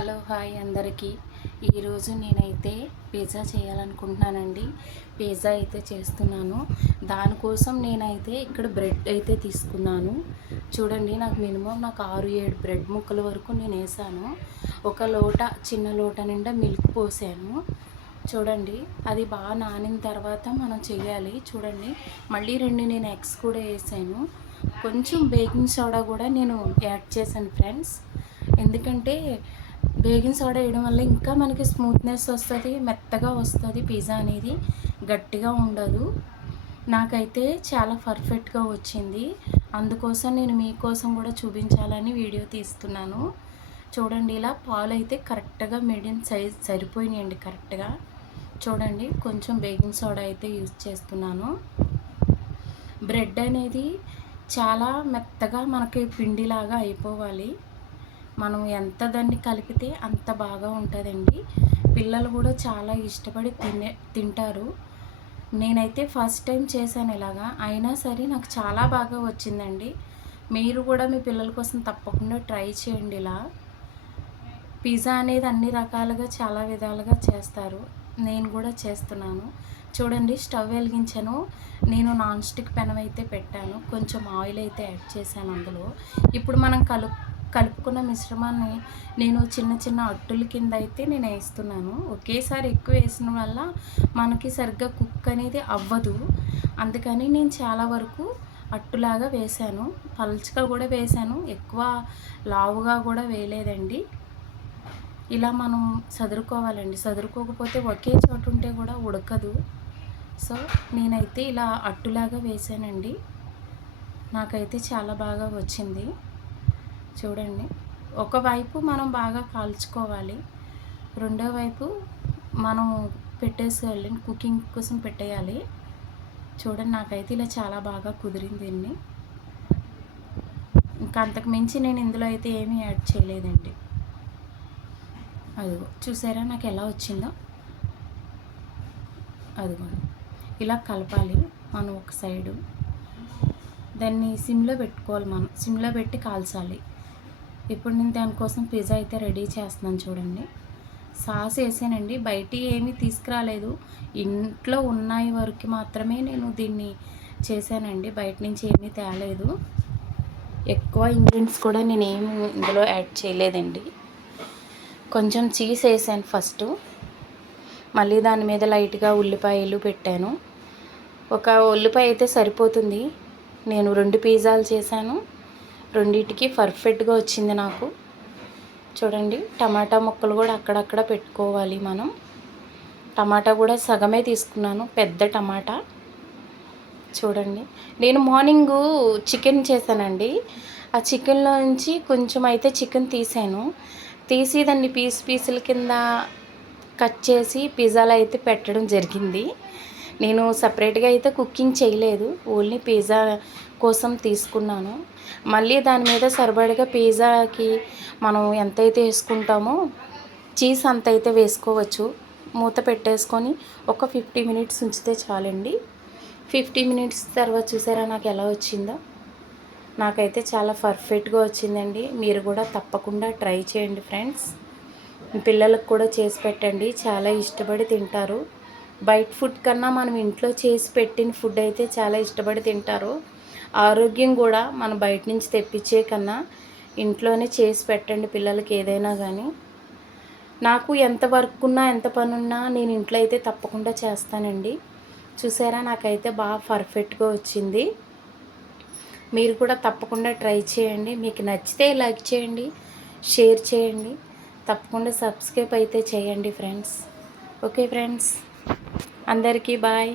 Hello hi అందరికీ. ఈరోజు నేనైతే పిజ్జా చేయాలనుకుంటున్నానండి. పిజ్జా అయితే చేస్తున్నాను. దానికోసం నేనైతే ఇక్కడ బ్రెడ్ అయితే తీసుకున్నాను. చూడండి, నాకు మినిమం 6-7 బ్రెడ్ ముక్కల వరకు నేను వేసాను. ఒక లోట, చిన్న లోట నిండా మిల్క్ పోసాను. చూడండి, అది బాగా నానిన తర్వాత మనం చేయాలి. చూడండి, మళ్ళీ 2 నేను ఎగ్స్ కూడా వేసాను. కొంచెం బేకింగ్ సోడా కూడా నేను యాడ్ చేశాను ఫ్రెండ్స్. ఎందుకంటే బేకింగ్ సోడా వేయడం వల్ల ఇంకా మనకి స్మూత్నెస్ వస్తుంది, మెత్తగా వస్తుంది. పిజ్జా అనేది గట్టిగా ఉండదు. నాకైతే చాలా పర్ఫెక్ట్గా వచ్చింది. అందుకోసం నేను మీకోసం కూడా చూపించాలని వీడియో తీస్తున్నాను. చూడండి, ఇలా పాలు అయితే కరెక్ట్గా మీడియం సైజ్ సరిపోయినాయండి. కరెక్ట్గా చూడండి, కొంచెం బేకింగ్ సోడా అయితే యూజ్ చేస్తున్నాను. బ్రెడ్ అనేది చాలా మెత్తగా మనకి పిండిలాగా అయిపోవాలి. మనం ఎంత దాన్ని కలిపితే అంత బాగా ఉంటుందండి. పిల్లలు కూడా చాలా ఇష్టపడి తింటారు. నేనైతే ఫస్ట్ టైం చేశాను ఇలాగా, అయినా సరే నాకు చాలా బాగా వచ్చిందండి. మీరు కూడా మీ పిల్లల కోసం తప్పకుండా ట్రై చేయండి. ఇలా పిజ్జా అనేది అన్ని రకాలుగా చాలా విధాలుగా చేస్తారు. నేను కూడా చేస్తున్నాను. చూడండి, స్టవ్ వెలిగించాను. నేను నాన్ స్టిక్ పెనం అయితే పెట్టాను. కొంచెం ఆయిల్ అయితే యాడ్ చేశాను అందులో. ఇప్పుడు మనం కలుపుకున్న మిశ్రమాన్ని నేను చిన్న చిన్న అట్టుల కింద అయితే నేను వేస్తున్నాను. ఒకేసారి ఎక్కువ వేసిన వల్ల మనకి సరిగ్గా కుక్ అనేది అవ్వదు. అందుకని నేను చాలా వరకు అట్టులాగా వేశాను. పలుచగా కూడా వేశాను, ఎక్కువ లావుగా కూడా వేయలేదండి. ఇలా మనం సదురుకోవాలండి. సదురుకోకపోతే ఒకే చోటు ఉంటే కూడా ఉడకదు. సో నేనైతే ఇలా అట్టులాగా వేసానండి. నాకైతే చాలా బాగా వచ్చింది. చూడండి, ఒకవైపు మనం బాగా కాల్చుకోవాలి, రెండో వైపు మనం పెట్టేసేయాలి, కుకింగ్ కోసం పెట్టేయాలి. చూడండి, నాకైతే ఇలా చాలా బాగా కుదిరింది. ఇంకా అంతకు మించి నేను ఇందులో అయితే ఏమీ యాడ్ చేయలేదండి. అదిగో చూసారా నాకు ఎలా వచ్చిందో. అదిగో ఇలా కలపాలి మనం. ఒక సైడు దాన్ని సిమ్లో పెట్టుకోవాలి, మనం సిమ్లో పెట్టి కాల్చాలి. ఇప్పుడు నేను దానికోసం పిజ్జా అయితే రెడీ చేస్తున్నాను. చూడండి, సాస్ వేసానండి. బయట ఏమీ తీసుకురాలేదు, ఇంట్లో ఉన్నాయి వరకు మాత్రమే నేను దీన్ని చేశానండి. బయట నుంచి ఏమీ తేలేదు. ఎక్కువ ఇంగ్రీడియంట్స్ కూడా నేను ఏమి ఇందులో యాడ్ చేయలేదండి. కొంచెం చీజ్ వేసాను ఫస్ట్, మళ్ళీ దాని మీద లైట్గా ఉల్లిపాయలు పెట్టాను. ఒక ఉల్లిపాయ అయితే సరిపోతుంది. నేను 2 పిజ్జాలు చేశాను, రెండింటికి పర్ఫెక్ట్గా వచ్చింది నాకు. చూడండి, టమాటా ముక్కలు కూడా అక్కడక్కడ పెట్టుకోవాలి మనం. టమాటా కూడా సగమే తీసుకున్నాను, పెద్ద టమాటా. చూడండి, నేను మార్నింగు చికెన్ చేశానండి. ఆ చికెన్లో నుంచి కొంచెం అయితే చికెన్ తీసి దాన్ని పీసుల కింద కట్ చేసి పిజ్జాలో అయితే పెట్టడం జరిగింది. నేను సపరేట్గా అయితే కుకింగ్ చేయలేదు, ఓన్లీ పిజ్జా కోసం తీసుకున్నాను. మళ్ళీ దాని మీద సరిపడగా పిజ్జాకి మనం ఎంతైతే వేసుకుంటామో చీజ్ అంత అయితే వేసుకోవచ్చు. మూత పెట్టేసుకొని ఒక 50 మినిట్స్ ఉంచితే చాలండి. 50 మినిట్స్ తర్వాత చూసారా నాకు ఎలా వచ్చిందో. నాకైతే చాలా పర్ఫెక్ట్గా వచ్చిందండి. మీరు కూడా తప్పకుండా ట్రై చేయండి ఫ్రెండ్స్. పిల్లలకు కూడా చేసి పెట్టండి, చాలా ఇష్టపడి తింటారు. బయట ఫుడ్ కన్నా మనం ఇంట్లో చేసి పెట్టిన ఫుడ్ అయితే చాలా ఇష్టపడి తింటారు. ఆరోగ్యం కూడా మనం బయట నుంచి తెప్పించే కన్నా ఇంట్లోనే చేసి పెట్టండి పిల్లలకి ఏదైనా కానీ. నాకు ఎంత వర్క్ ఉన్నా, ఎంత పని ఉన్నా నేను ఇంట్లో అయితే తప్పకుండా చేస్తానండి. చూసారా, నాకైతే బాగా పర్ఫెక్ట్గా వచ్చింది. మీరు కూడా తప్పకుండా ట్రై చేయండి. మీకు నచ్చితే లైక్ చేయండి, షేర్ చేయండి, తప్పకుండా సబ్స్క్రైబ్ అయితే చేయండి ఫ్రెండ్స్. ఓకే ఫ్రెండ్స్, అందరికీ బాయ్.